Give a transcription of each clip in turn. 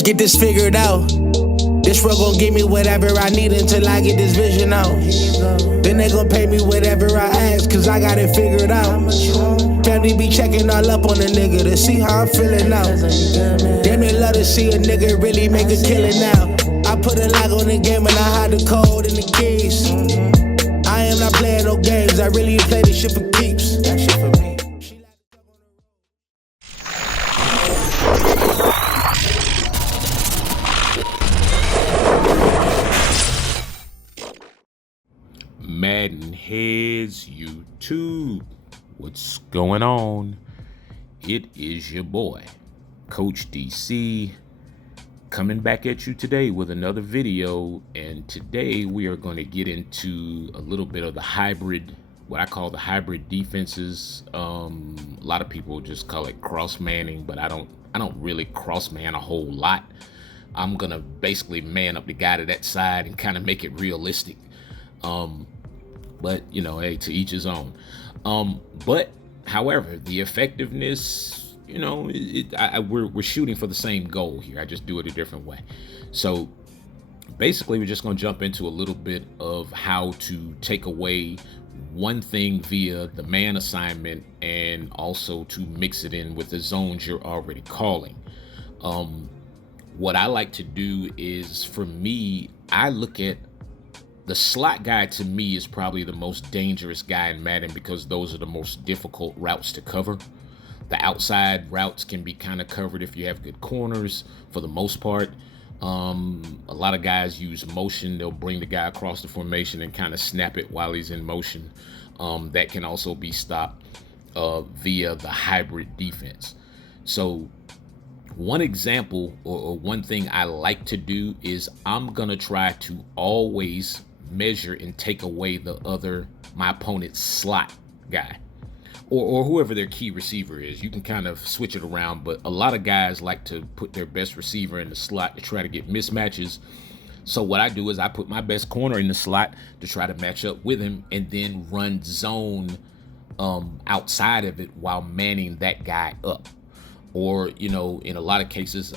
let's get this figured out. This road gon' give me whatever I need until I get this vision out. Then they gon' pay me whatever I ask, cause I got it figured out. Family be checking all up on a nigga to see how I'm feeling now. Damn, they love to see a nigga really make a killing now. I put a lock on the game and I hide the code and the keys. I am not playing no games, I really play this shit for keeps. That shit for me. MaddenHeadz YouTube, what's going on? It is your boy, Coach DC, coming back at you today with another video. And today we are going to get into a little bit of the hybrid, what I call the hybrid defenses. A lot of people just call it cross manning, but I don't really cross man a whole lot. I'm gonna basically man up the guy to that side and kind of make it realistic. But you know, hey, to each his own. But however, the effectiveness, you know, we're shooting for the same goal here. I just do it a different way. So basically, we're just going to jump into a little bit of how to take away one thing via the man assignment, and also to mix it in with the zones you're already calling. What I like to do is, for me, I look at the slot guy. To me, is probably the most dangerous guy in Madden, because those are the most difficult routes to cover. The outside routes can be kind of covered if you have good corners, for the most part. A lot of guys use motion. They'll bring the guy across the formation and kind of snap it while he's in motion. That can also be stopped via the hybrid defense. So one example, or one thing I like to do, is I'm gonna try to always measure and take away my opponent's slot guy, or whoever their key receiver is. You can kind of switch it around, but a lot of guys like to put their best receiver in the slot to try to get mismatches. So what I do is I put my best corner in the slot to try to match up with him, and then run zone outside of it while manning that guy up. Or, you know, in a lot of cases,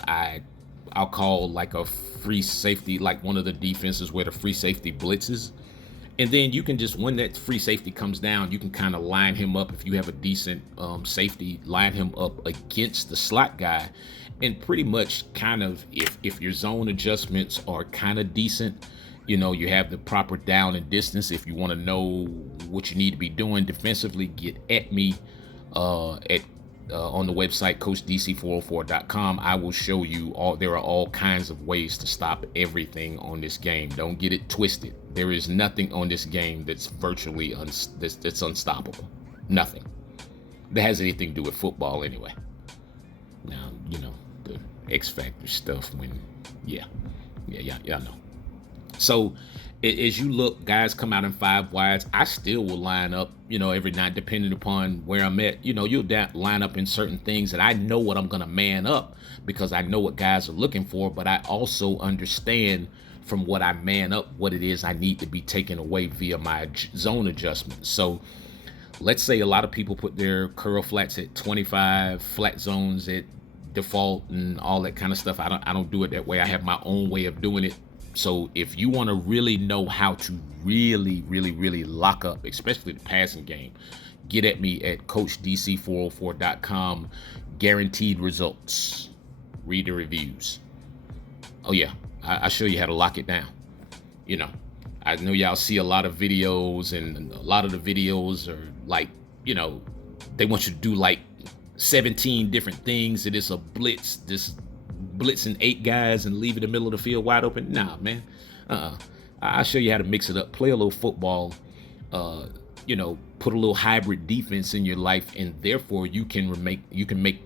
I'll call like a free safety, like one of the defenses where the free safety blitzes. And then you can just, when that free safety comes down, you can kind of line him up. If you have a decent safety, line him up against the slot guy. And pretty much kind of, if your zone adjustments are kind of decent, you know, you have the proper down and distance. If you want to know what you need to be doing defensively, get at me on the website CoachDC404.com. I will show you there are all kinds of ways to stop everything on this game. Don't get it twisted. There is nothing on this game that's virtually that's unstoppable. Nothing that has anything to do with football anyway. Now, you know, the X Factor stuff, when yeah, know. So as you look, guys come out in 5 wides. I still will line up, you know, every night, depending upon where I'm at. You know, you'll line up in certain things that I know what I'm going to man up, because I know what guys are looking for. But I also understand from what I man up what it is I need to be taken away via my zone adjustments. So let's say a lot of people put their curl flats at 25, flat zones at default, and all that kind of stuff. I don't do it that way. I have my own way of doing it. So if you want to really know how to really lock up, especially the passing game, get at me at CoachDC404.com. Guaranteed results. Read the reviews. Oh yeah, I show you how to lock it down. You know, I know y'all see a lot of videos, and a lot of the videos are like, you know, they want you to do like 17 different things, and it's a blitz. This blitzing 8 guys and leave it in the middle of the field wide open. Nah, man. I'll show you how to mix it up. Play a little football. You know, put a little hybrid defense in your life, and therefore you can make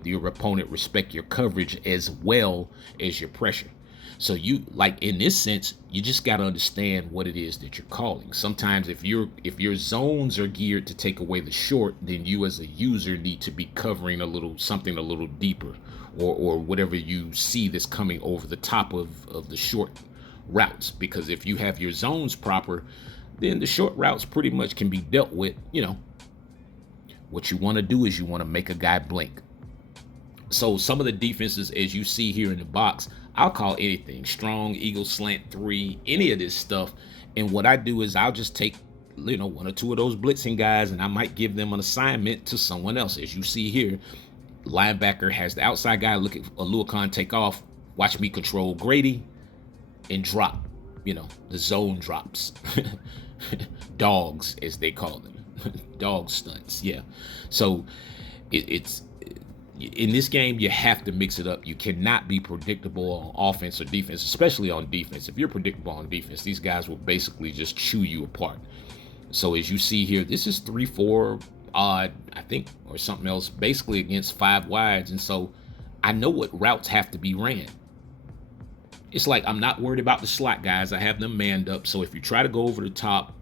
your opponent respect your coverage as well as your pressure. So you, like, in this sense, you just got to understand what it is that you're calling. Sometimes if your zones are geared to take away the short, then you as a user need to be covering something a little deeper, or whatever you see that's coming over the top of the short routes. Because if you have your zones proper, then the short routes pretty much can be dealt with. You know, what you want to do is you want to make a guy blink. So some of the defenses, as you see here in the box, I'll call anything strong, eagle, slant three, any of this stuff. And what I do is I'll just take, one or two of those blitzing guys, and I might give them an assignment to someone else. As you see here, linebacker has the outside guy look at Aluakon take off. Watch me control Grady and drop. The zone drops. Dogs, as they call them. Dog stunts. Yeah. So it's in this game, you have to mix it up. You cannot be predictable on offense or defense, especially on defense. If you're predictable on defense, these guys will basically just chew you apart. So as you see here, this is 3-4 odd, I think, or something else, basically against 5 wides. And so I know what routes have to be ran. It's like I'm not worried about the slot guys. I have them manned up. So if you try to go over the top,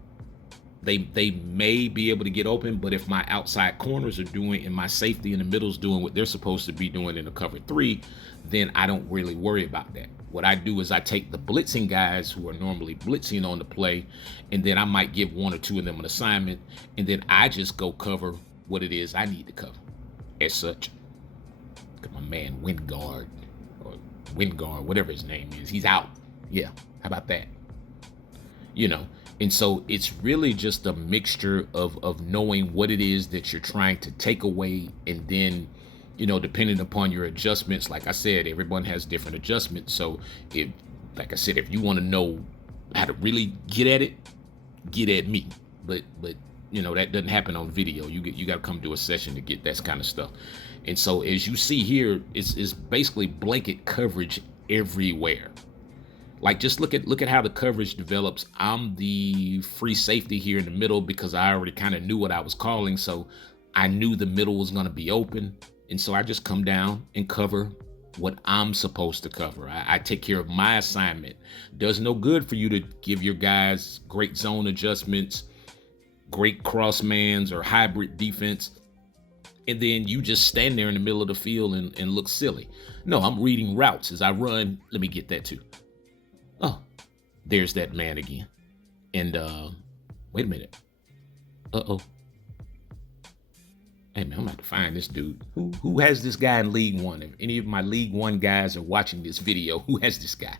they may be able to get open, but if my outside corners are doing and my safety in the middle is doing what they're supposed to be doing in a cover 3, then I don't really worry about that. What I do is I take the blitzing guys who are normally blitzing on the play, and then I might give 1 or 2 of them an assignment, and then I just go cover what it is I need to cover. As such, look at my man Wingard, whatever his name is. He's out. Yeah, how about that? And so it's really just a mixture of knowing what it is that you're trying to take away, and then, depending upon your adjustments, like I said, everyone has different adjustments. So if you want to know how to really get at it, get at me. But that doesn't happen on video. You got to come to a session to get that kind of stuff. And so as you see here, it's basically blanket coverage everywhere. Like, just look at how the coverage develops. I'm the free safety here in the middle because I already kind of knew what I was calling. So I knew the middle was going to be open. And so I just come down and cover what I'm supposed to cover. I take care of my assignment. Does no good for you to give your guys great zone adjustments, great cross mans or hybrid defense, and then you just stand there in the middle of the field and look silly. No, I'm reading routes as I run. Let me get that too. Oh, there's that man again. And wait a minute. Uh-oh. Hey man, I'm gonna have to find this dude. Who has this guy in League One? If any of my League One guys are watching this video, who has this guy?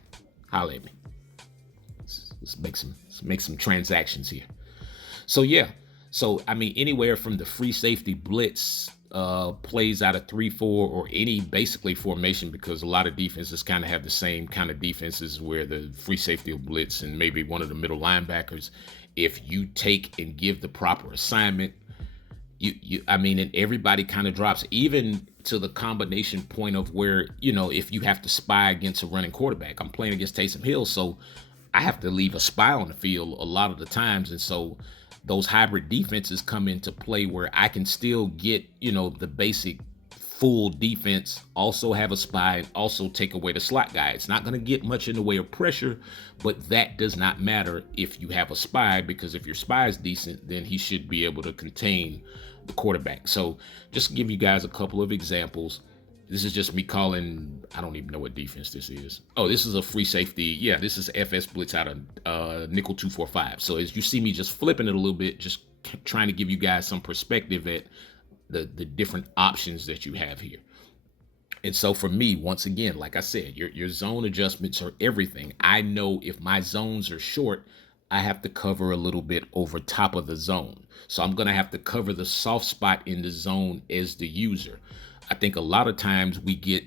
Holler at me. Let's make some transactions here. So yeah. So I mean, anywhere from the free safety blitz plays out of 3-4 or any basically formation, because a lot of defenses kind of have the same kind of defenses where the free safety will blitz and maybe one of the middle linebackers. If you take and give the proper assignment, and everybody kind of drops, even to the combination point of where, if you have to spy against a running quarterback. I'm playing against Taysom Hill, so I have to leave a spy on the field a lot of the times. And so those hybrid defenses come into play where I can still get, the basic full defense, also have a spy, and also take away the slot guy. It's not going to get much in the way of pressure, but that does not matter if you have a spy, because if your spy is decent, then he should be able to contain the quarterback. So just to give you guys a couple of examples. This is just me calling, I don't even know what defense this is. Oh, this is a free safety. Yeah, this is FS blitz out of nickel 245. So as you see me just flipping it a little bit, just trying to give you guys some perspective at the different options that you have here. And so for me, once again, like I said, your zone adjustments are everything. I know if my zones are short, I have to cover a little bit over top of the zone. So I'm going to have to cover the soft spot in the zone as the user. I think a lot of times we get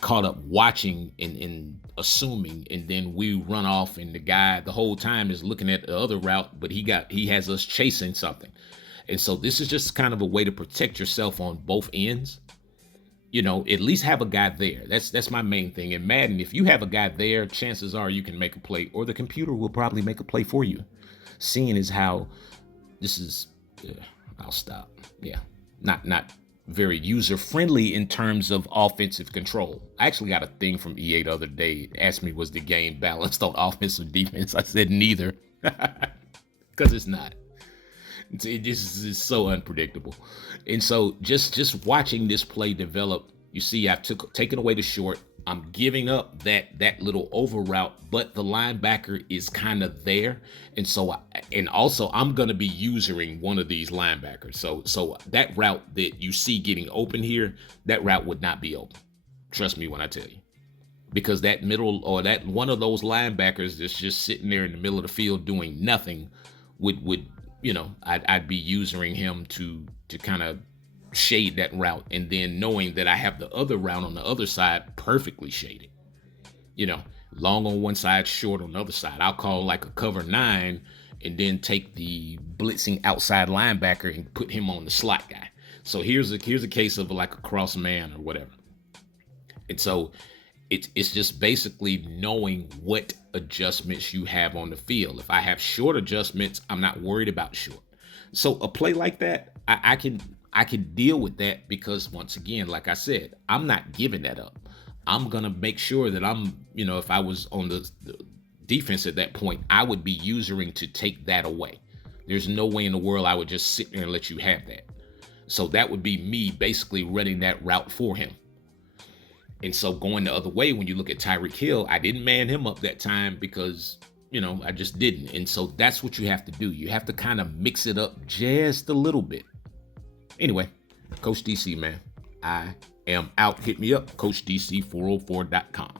caught up watching and assuming, and then we run off, and the guy the whole time is looking at the other route, but he has us chasing something. And so this is just kind of a way to protect yourself on both ends. At least have a guy there. That's my main thing. In Madden, if you have a guy there, chances are you can make a play, or the computer will probably make a play for you. Seeing as how this is, I'll stop. Yeah, not very user-friendly in terms of offensive control. I actually got a thing from EA the other day. It asked me, was the game balanced on offense or defense? I said neither, because it's not. It just is so unpredictable. And so just watching this play develop, you see I've taken away the short. I'm giving up that little over route, but the linebacker is kind of there. And so, also I'm going to be using one of these linebackers. So that route that you see getting open here, that route would not be open. Trust me when I tell you. because that middle or that one of those linebackers that's just sitting there in the middle of the field doing nothing would I'd be using him to kind of shade that route, and then knowing that I have the other route on the other side perfectly shaded. Long on one side, short on the other side. I'll call like a cover 9 and then take the blitzing outside linebacker and put him on the slot guy. So here's a case of like a cross man or whatever. And so it's just basically knowing what adjustments you have on the field. If I have short adjustments, I'm not worried about short. So a play like that, I can deal with that, because once again, like I said, I'm not giving that up. I'm going to make sure that if I was on the defense at that point, I would be using to take that away. There's no way in the world I would just sit there and let you have that. So that would be me basically running that route for him. And so going the other way, when you look at Tyreek Hill, I didn't man him up that time because, I just didn't. And so that's what you have to do. You have to kind of mix it up just a little bit. Anyway, Coach DC, man, I am out. Hit me up, CoachDC404.com.